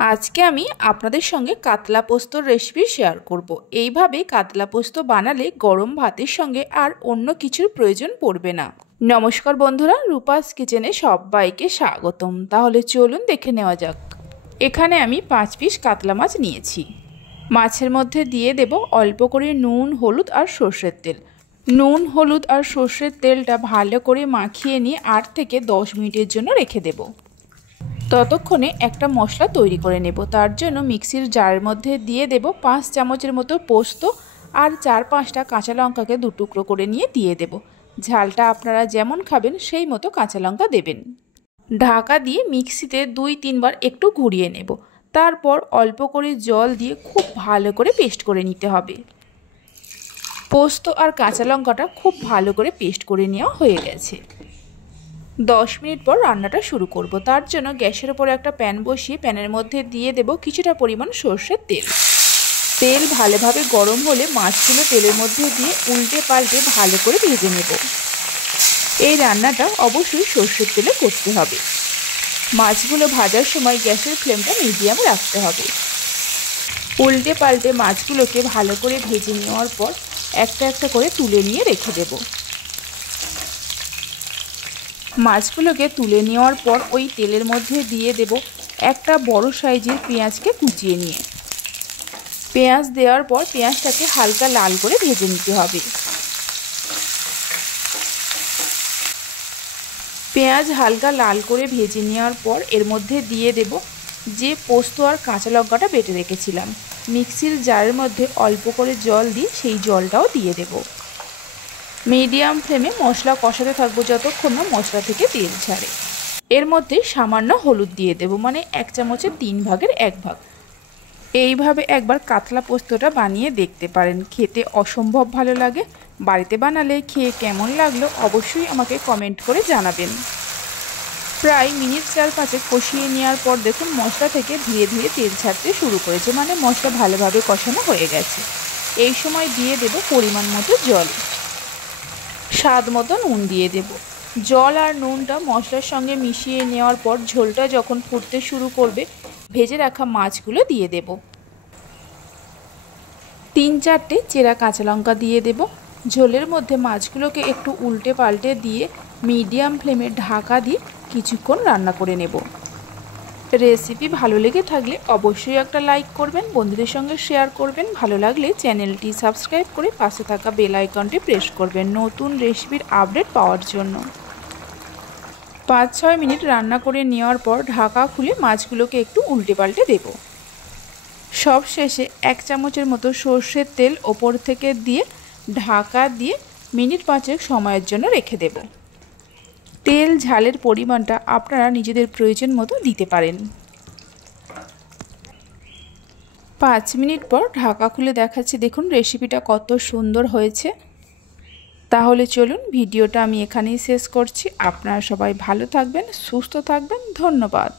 আজকে আমি আপনাদের সঙ্গে কাতলা পোস্তর রেসিপি শেয়ার করব। এইভাবে কাতলা পোস্ত বানালে গরম ভাতের সঙ্গে আর অন্য কিছুর প্রয়োজন পড়বে না। নমস্কার বন্ধুরা, রূপাস কিচেনে সবাইকে স্বাগতম। তাহলে চলুন দেখে নেওয়া যাক। এখানে আমি 5 পিস কাতলা মাছ নিয়েছি। মাছের মধ্যে দিয়ে দেব অল্প করে নুন, হলুদ আর সর্ষের তেল। নুন, হলুদ আর সর্ষের তেলটা ভালো করে মাখিয়ে নিয়ে 8 থেকে 10 মিনিটের জন্য রেখে দেব। ততক্ষণে একটা মশলা তৈরি করে নেব। তার জন্য মিক্সির জারের মধ্যে দিয়ে দেব 5 চামচের মতো পোস্ত আর 4-5টা কাঁচা লঙ্কাকে 2 টুকরো করে নিয়ে দিয়ে দেব। ঝালটা আপনারা যেমন খাবেন সেই মতো কাঁচা লঙ্কা দেবেন। ঢাকা দিয়ে মিক্সিতে 2-3 বার একটু ঘুরিয়ে নেব। তারপর অল্প করে জল দিয়ে খুব ভালো করে পেস্ট করে নিতে হবে। পোস্ত আর কাঁচা লঙ্কাটা খুব ভালো করে পেস্ট করে নেওয়া হয়ে গেছে। 10 মিনিট পর রান্নাটা শুরু করব। তার জন্য গ্যাসের উপর একটা প্যান বসিয়ে প্যানের মধ্যে দিয়ে দেব কিছুটা পরিমাণ সর্ষের তেল। তেল ভালোভাবে গরম হলে মাছগুলো তেলের মধ্যে দিয়ে উল্টে পাল্টে ভালো করে ভেজে নেব। এই রান্নাটা অবশ্যই সর্ষের তেলে করতে হবে। মাছগুলো ভাজার সময় গ্যাসের ফ্লেমটা মিডিয়ামে রাখতে হবে। উল্টে পাল্টে মাছগুলোকে ভালো করে ভেজে নেওয়ার পর একটা একটা করে তুলে নিয়ে রেখে দেব। মাছগুলোকে তুলে নেওয়ার পর ওই তেলের মধ্যে দিয়ে দেব একটা বড় সাইজের পেঁয়াজকে কুচিয়ে নিয়ে। পেঁয়াজ দেওয়ার পর পেঁয়াজটাকে হালকা লাল করে ভেজে নিতে হবে। পেঁয়াজ হালকা লাল করে ভেজে নেওয়ার পর এর মধ্যে দিয়ে দেব যে পোস্ত আর কাঁচা লঙ্কাটা বেটে রেখেছিলাম। মিক্সির জারের মধ্যে অল্প করে জল দিয়ে সেই জলটাও দিয়ে দেব। মিডিয়াম ফ্লেমে মশলা কষাতে থাকবো যতক্ষণ না মশলা থেকে তেল ছাড়ে। এর মধ্যে সামান্য হলুদ দিয়ে দেব, মানে 1 চামচের 3 ভাগের 1 ভাগ। এইভাবে একবার কাতলা পোস্তটা বানিয়ে দেখতে পারেন, খেতে অসম্ভব ভালো লাগে। বাড়িতে বানালে খেয়ে কেমন লাগলো অবশ্যই আমাকে কমেন্ট করে জানাবেন। প্রায় মিনিট 4-5 কষিয়ে নেওয়ার পর দেখুন মশলা থেকে ধীরে ধীরে তেল ছাড়তে শুরু করেছে, মানে মশলা ভালোভাবে কষানো হয়ে গেছে। এই সময় দিয়ে দেব পরিমাণ মতো জল, স্বাদ মতো নুন দিয়ে দেব। জল আর নুনটা মশলার সঙ্গে মিশিয়ে নেওয়ার পর ঝোলটা যখন ফুটতে শুরু করবে ভেজে রাখা মাছগুলো দিয়ে দেব। 3-4টে চেরা কাঁচা লঙ্কা দিয়ে দেব। ঝোলের মধ্যে মাছগুলোকে একটু উল্টে পাল্টে দিয়ে মিডিয়াম ফ্লেমে ঢাকা দিয়ে কিছুক্ষণ রান্না করে নেব। রেসিপি ভালো লেগে থাকলে অবশ্যই একটা লাইক করবেন, বন্ধুদের সঙ্গে শেয়ার করবেন। ভালো লাগলে চ্যানেলটি সাবস্ক্রাইব করে পাশে থাকা বেল আইকনটি প্রেস করবেন নতুন রেসিপির আপডেট পাওয়ার জন্য। 5-6 মিনিট রান্না করে নেওয়ার পর ঢাকা খুলে মাছগুলোকে একটু উল্টে পাল্টে দেব। সব শেষে 1 চামচের মতো সর্ষের তেল ওপর থেকে দিয়ে ঢাকা দিয়ে মিনিট 5 সময়ের জন্য রেখে দেব। তেল ঝালের পরিমাণটা আপনারা নিজেদের প্রয়োজন মতো দিতে পারেন। 5 মিনিট পর ঢাকা খুলে দেখাচ্ছি, দেখুন রেসিপিটা কত সুন্দর হয়েছে। তাহলে চলুন ভিডিওটা আমি এখানেই শেষ করছি। আপনারা সবাই ভালো থাকবেন, সুস্থ থাকবেন। ধন্যবাদ।